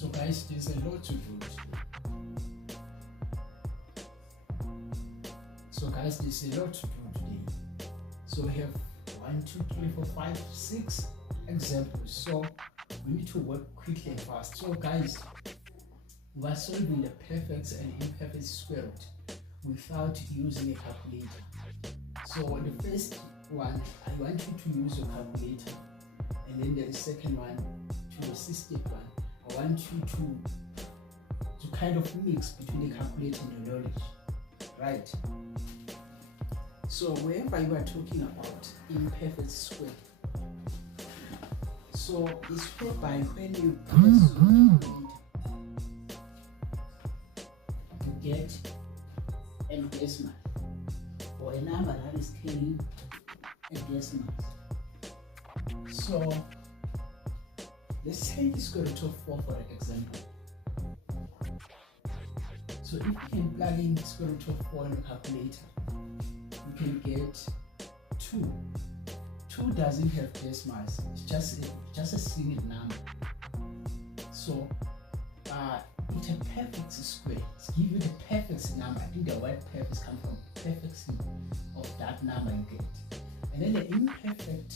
So guys, there's a lot to do. There's a lot to do today. So we have 1, 2, 3, 4, 5, 6 examples. So we need to work quickly and fast. So guys, we are solving the perfect and imperfect square root without using a calculator. So the first one, I want you to use your calculator, and then the second one, to assist it one, I want you to kind of mix between the calculator and the knowledge, right? So whenever you are talking about imperfect square, so it's whereby when you press your calculator, you get a decimal or a number that is carrying a decimal. So let's say the square root of 4 for example. So if you can plug in the square root of 4 in the calculator, you can get 2. 2 doesn't have decimals, it's just a single number. So it's a perfect square. It's give you the perfect number. I think the word perfect comes from perfection of that number you get. And then the imperfect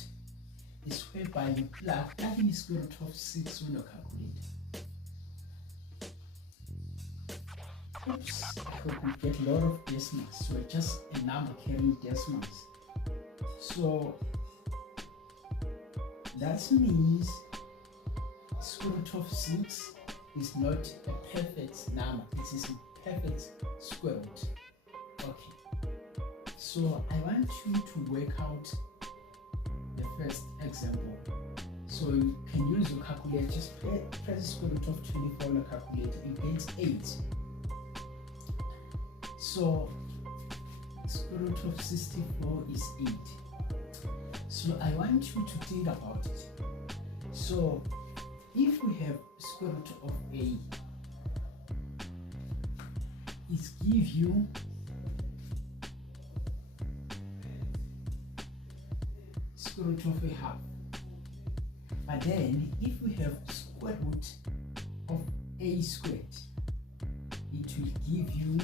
is whereby you plug in the square root of 6 on your calculator. Oops, I hope you get a lot of decimals. So it's just a number carrying decimals. So that means square root of 6 is not a perfect number, it is a perfect square root. Okay, so I want you to work out the first example. So you can use your calculator, just press the square root of 24 on your calculator, you get 8. So square root of 64 is 8. So I want you to think about it. So if we have square root of a, it gives you square root of a half. But then if we have square root of a squared, it will give you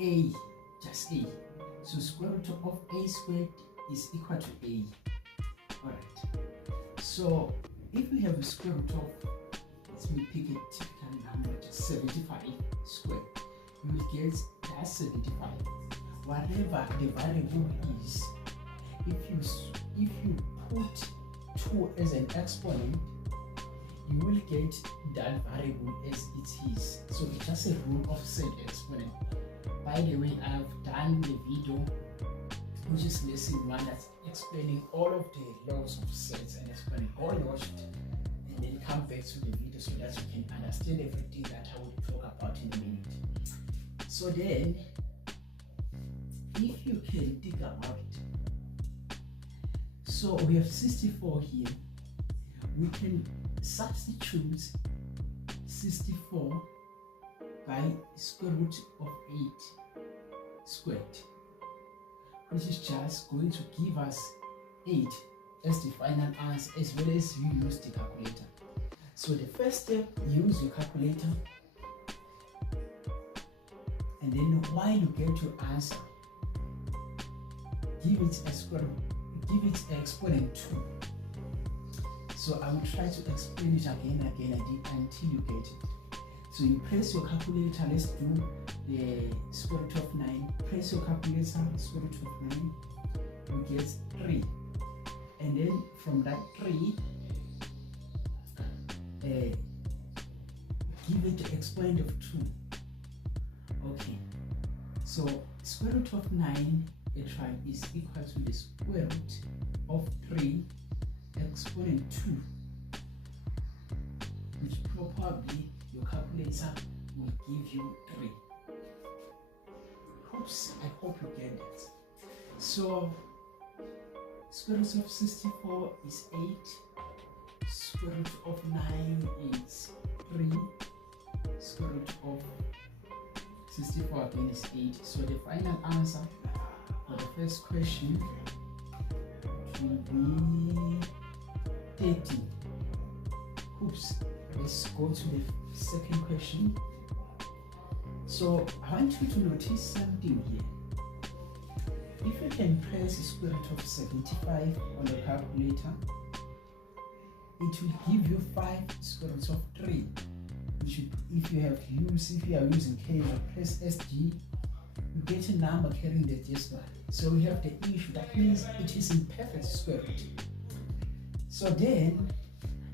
a, just a. So square root of a squared is equal to a. Alright. So if we have a square root of, let me pick a typical number, just 75 squared, you will get that 75. Whatever the variable is, if you put 2 as an exponent, you will get that variable as it is. So it's just a rule of set exponent. By the way, I've done the video which is lesson 1 that's explaining all of the laws of sets and explaining all watch it and then come back to the video so that you can understand everything that I will talk about in a minute. So then, if you can think about it, so we have 64 here, we can substitute 64 by square root of 8 squared, which is just going to give us 8 as the final answer, as well as you use the calculator. So the first step, use your calculator, and then while you get your answer, give it a square root, give it an exponent 2. So I will try to explain it again until you get it. So you press your calculator, let's do the square root of 9. Press your calculator, square root of 9, you get 3. And then from that 3, give it the exponent of 2. Okay, so square root of 9 is equal to the square root of 3 exponent 2, which probably your calculator will give you 3. Oops, I hope you get that. So square root of 64 is 8, square root of 9 is 3, square root of 64 again is 8. So the final answer for the first question will be 30. Oops, let's go to the second question. So I want you to notice something here. If you can press the square root of 75 on the calculator, it will give you 5 square roots of 3. Which if you are using K or press SG, you get a number carrying the decimal. So we have the issue. That means it is imperfect square root. So then,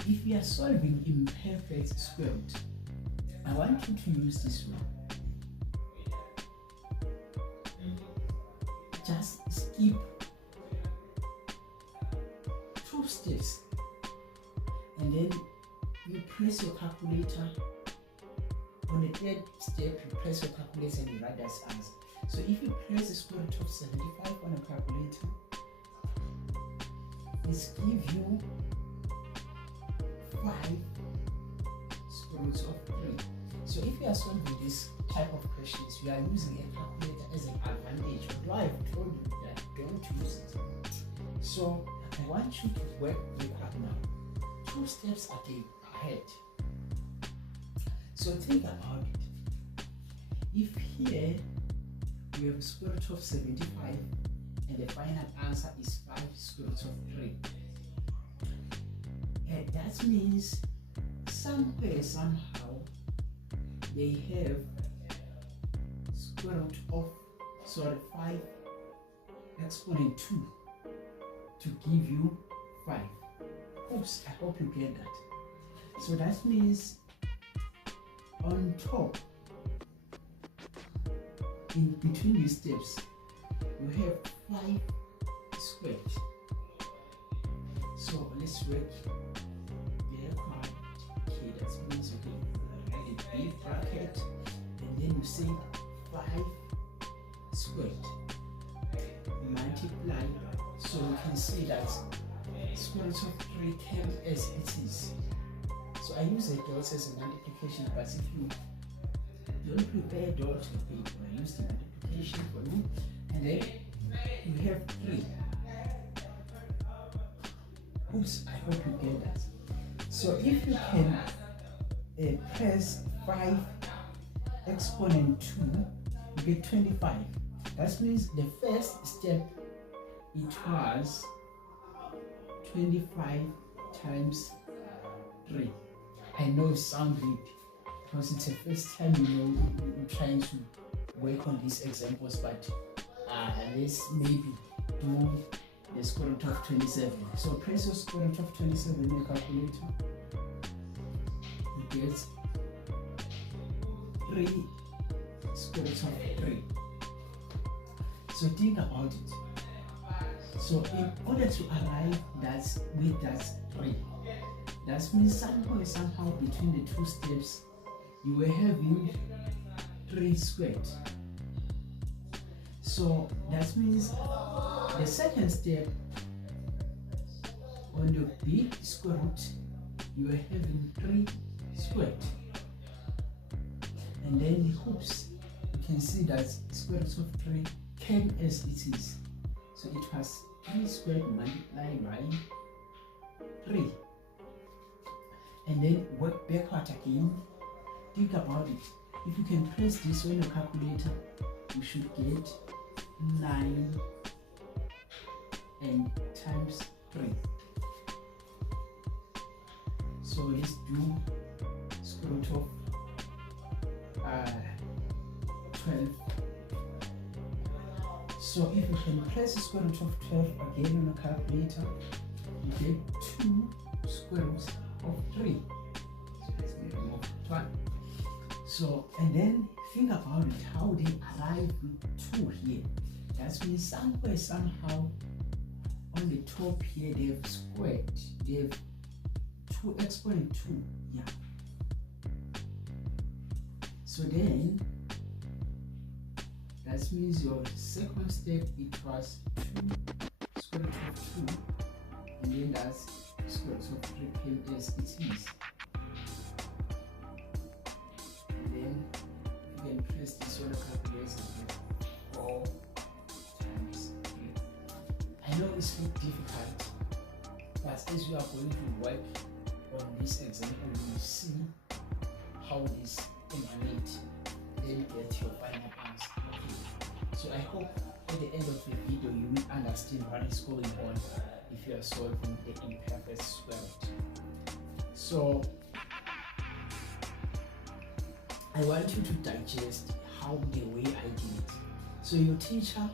if we are solving imperfect square root, I want you to use this one. Just skip 2 steps and then you press your calculator. On the 3rd step, you press your calculator and you write that answer. So if you press the square root of 75 on a calculator, it gives you 5 square roots of 3. So if you are solving this type of questions, you are using a calculator as an advantage. Although I have told you that don't use it. So I want you to work backward now. 2 steps ahead. So think about it. If here we have square root of 75 and the final answer is 5 square root of 3. And that means somewhere, somehow, they have square root of 5 exponent 2 to give you 5. Oops, I hope you get that. So that means on top, in between these steps, you have 5 squared. So let's work backward. Okay, that means you can write a big bracket and then you say 5 squared multiply. So you can see that square root of 3 came as it is. So I use a dot as a multiplication, but if you don't prepare dot to paper, I use the multiplication for you, and then you have 3. Oops, I hope you get that. So if you can press 5 exponent 2, you get 25. That means the first step, it was 25 times 3. I know it sounds big because it's the first time you're trying to work on these examples, but let's maybe do the square root of 27. So press your square root of 27 in your calculator. You get 3 square root of 3. So think about it. So in order to arrive with that 3, that means somehow between the 2 steps, you were having 3 squared. So that means the second step, on the big square root, you were having 3 squared. And then oops, you can see that square root of 3 came as it is. So it was 3 squared multiplied by 3. And then work backward again. Think about it. If you can press this on your calculator, you should get 9 and times 3. So let's do square root of 12. So if you can press the square root of 12 again on a calculator, you get 2 square roots of 3. So let's remove 1. So, and then think about it, how they arrive with 2 here. That means somewhere, somehow, on the top here, they have squared. They have 2 exponent 2. Yeah. So then, that means your second step, it was 2 square root of 2, and then that's square root of 3 came as it is. And then you can press this on the calculator again. 4 times 3. I know it's a bit difficult, but as we are going to work on this example, you will see how this emanate, then get your final answer. Okay. So I hope at the end of the video you will understand what is going on if you are solving the imperfect square root. So I want you to digest how the way I did it. So your teacher,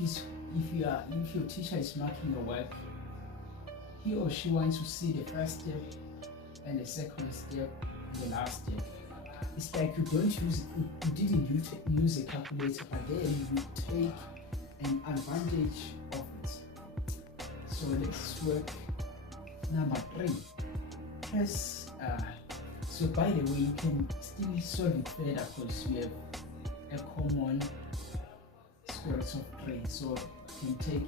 if your teacher is marking your work, he or she wants to see the first step and the second step and the last step. It's like you didn't use a calculator, but then you take an advantage of it. So let's work number 3. Press. So by the way, you can still solve it further because we have a common square root of 3. So you can take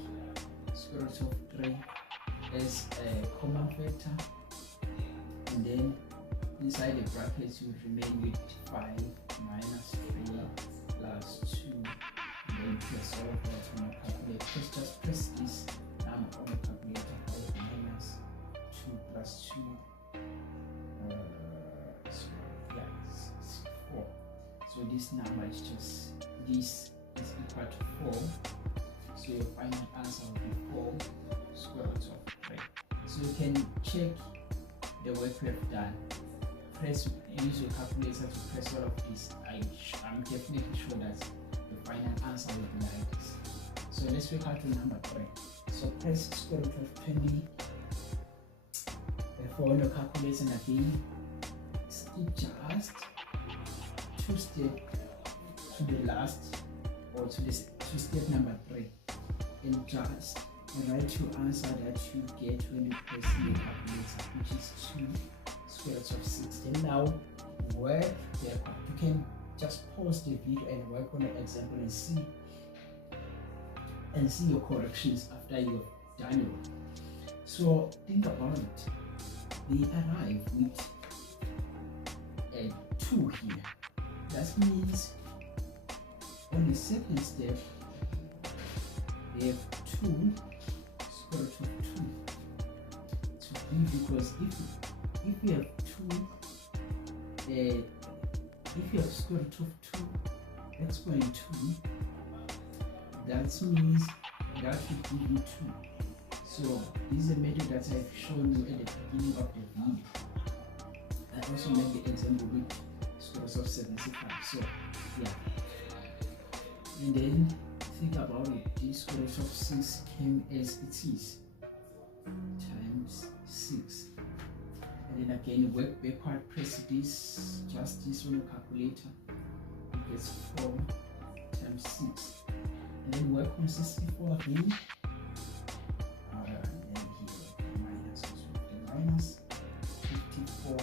square root of 3 as a common factor, and then inside the brackets you remain with 5 minus 3 plus 2, and then press all of that on your calculator. Just press this number on the calculator, 5 minus 2 plus 2, it's 4. So this number is just, this is equal to 4. So your final answer will be 4 square root of 3. So you can check the work we have done. Use your calculator to press all of this. I'm definitely sure that the final answer will be like this. So let's work out to number 3. So press square root of 20. Therefore on your calculator again, skip just 2 steps to the last, or to step number 3, and just write your answer that you get when you press your calculator, which is 2 square root of 6. And now work there. You can just pause the video and work on the example and see your corrections after you've done it. So think about it. They arrive with a 2 here. That means on the second step they have 2 square root of 2 to be, because if you have 2, if you have square root of 2 exponent 2, that means that will give you 2. So this is a method that I've shown you at the beginning of the video. I also made the example with square root of 75. So yeah, and then think about it. This square root of 6 came as it is, times 6. And then again work backward, press this, just this on your calculator, it gets 4 times 6. And then work on 64 again. And then here minus 54,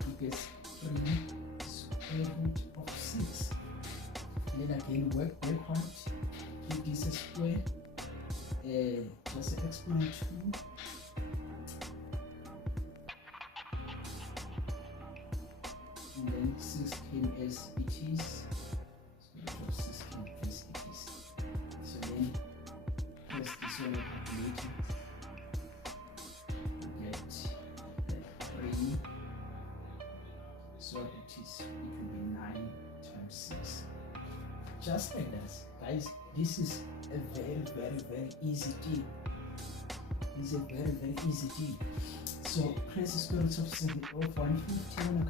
it gets 3 square root of 6. And then again work backward, give this a square, just an exponent 2. And then 6 came as it is. Square root of 6 came as it is. So then press this on your calculator. You get 3. So it will be 9 times 6. Just like that, guys. This is a very easy deal. This is a very easy deal. So press the square root of 150 on